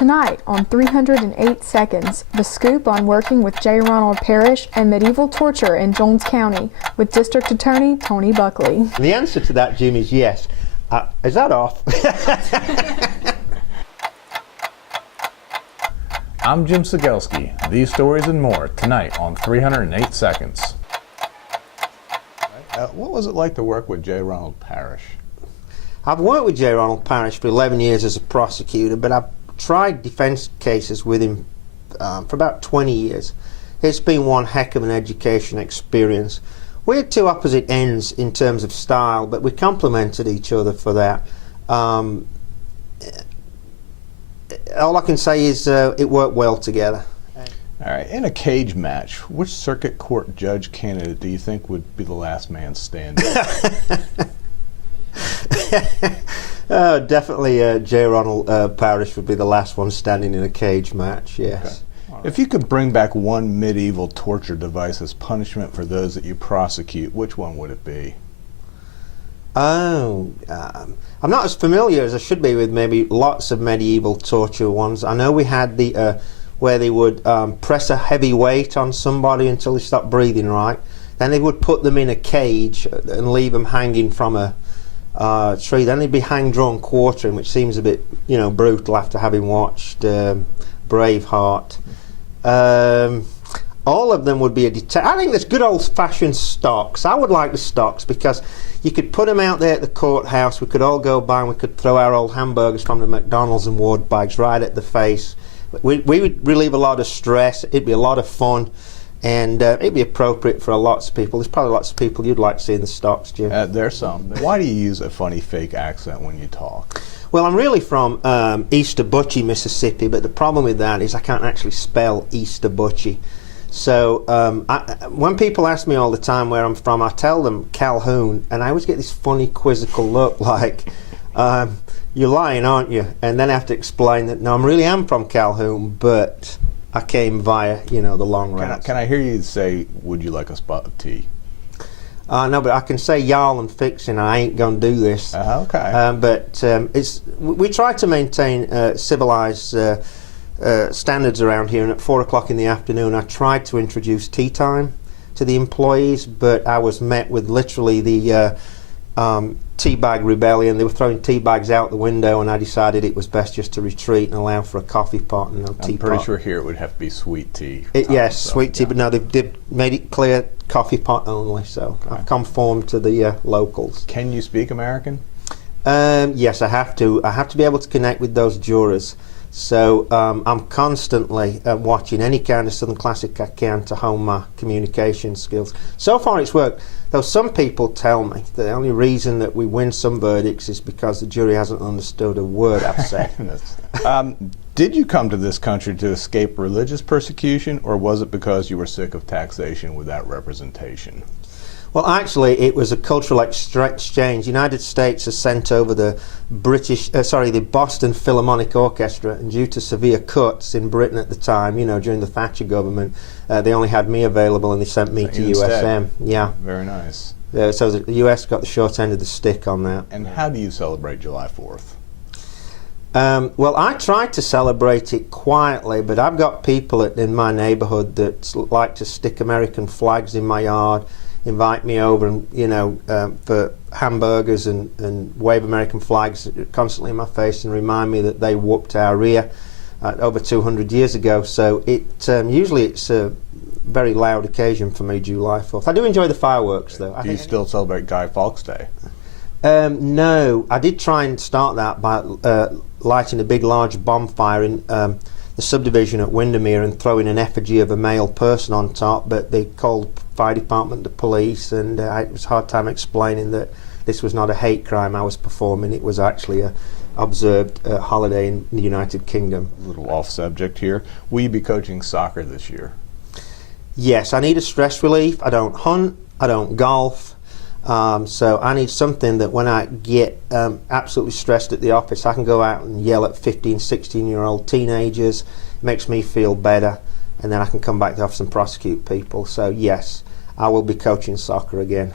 Tonight on 308 Seconds, the scoop on working with J. Ronald Parrish and medieval torture in Jones County with District Attorney Tony Buckley. The answer to that, Jim, is yes. Is that off? I'm Jim Cegelski. These stories and more tonight on 308 Seconds. What was it like to work with J. Ronald Parrish? I've worked with J. Ronald Parrish for 11 years as a prosecutor, but I've tried defence cases with him for about 20 years. It's been one heck of an education experience. We had two opposite ends in terms of style, but we complemented each other for that. All I can say is it worked well together. All right, in a cage match, which circuit court judge candidate do you think would be the last man standing? Definitely J. Ronald Parrish would be the last one standing in a cage match, yes. Okay. Right. If you could bring back one medieval torture device as punishment for those that you prosecute, which one would it be? I'm not as familiar as I should be with maybe lots of medieval torture ones. I know we had the where they would press a heavy weight on somebody until they stopped breathing right. Then they would put them in a cage and leave them hanging from a tree. Then they'd be hang drawn quartering, which seems a bit, brutal after having watched Braveheart. All of them would be I think there's good old-fashioned stocks. I would like the stocks because you could put them out there at the courthouse. We could all go by and we could throw our old hamburgers from the McDonald's and ward bags right at the face. We would relieve a lot of stress. It'd be a lot of fun. And it'd be appropriate for lots of people. There's probably lots of people you'd like to see in the stocks, Jim. There's some. Why do you use a funny fake accent when you talk? Well, I'm really from Easter Butchie, Mississippi, but the problem with that is I can't actually spell Easter Butchie. So when people ask me all the time where I'm from, I tell them Calhoun, and I always get this funny quizzical look like, you're lying, aren't you? And then I have to explain that, no, I really am from Calhoun, but I came via, the long route. Can I hear you say, would you like a spot of tea? No, but I can say y'all and fixing. I ain't going to do this. Okay. But we try to maintain civilized standards around here, and at 4 o'clock in the afternoon I tried to introduce tea time to the employees, but I was met with literally the tea bag rebellion. They were throwing tea bags out the window, and I decided it was best just to retreat and allow for a coffee pot and a teapot. I'm pretty sure here it would have to be sweet tea. Yes, sweet tea, but no, they've made it clear coffee pot only, so okay. I've conformed to the locals. Can you speak American? Yes, I have to. I have to be able to connect with those jurors. So I'm constantly watching any kind of Southern Classic I can to hone my communication skills. So far it's worked, though some people tell me that the only reason that we win some verdicts is because the jury hasn't understood a word I've said. Did you come to this country to escape religious persecution, or was it because you were sick of taxation without representation? Well, actually, it was a cultural exchange. The United States has sent over the the Boston Philharmonic Orchestra, and due to severe cuts in Britain at the time, during the Thatcher government, they only had me available, and they sent me to USM. Yeah. Very nice. So the US got the short end of the stick on that. And how do you celebrate July 4th? Well, I try to celebrate it quietly, but I've got people in my neighborhood that like to stick American flags in my yard, invite me over and for hamburgers and wave American flags constantly in my face and remind me that they whooped our rear over 200 years ago. So usually it's a very loud occasion for me, July 4th. I do enjoy the fireworks, though. Do you still celebrate Guy Fawkes Day? No, I did try and start that by lighting a big large bonfire in the subdivision at Windermere and throwing an effigy of a male person on top, but they called fire department, the police, and it was a hard time explaining that this was not a hate crime I was performing. It was actually a observed holiday in the United Kingdom. A little off subject here. Will you be coaching soccer this year? Yes, I need a stress relief. I don't hunt, I don't golf, so I need something that when I get absolutely stressed at the office, I can go out and yell at 15, 16-year-old teenagers. It makes me feel better, and then I can come back to the office and prosecute people. So yes, I will be coaching soccer again.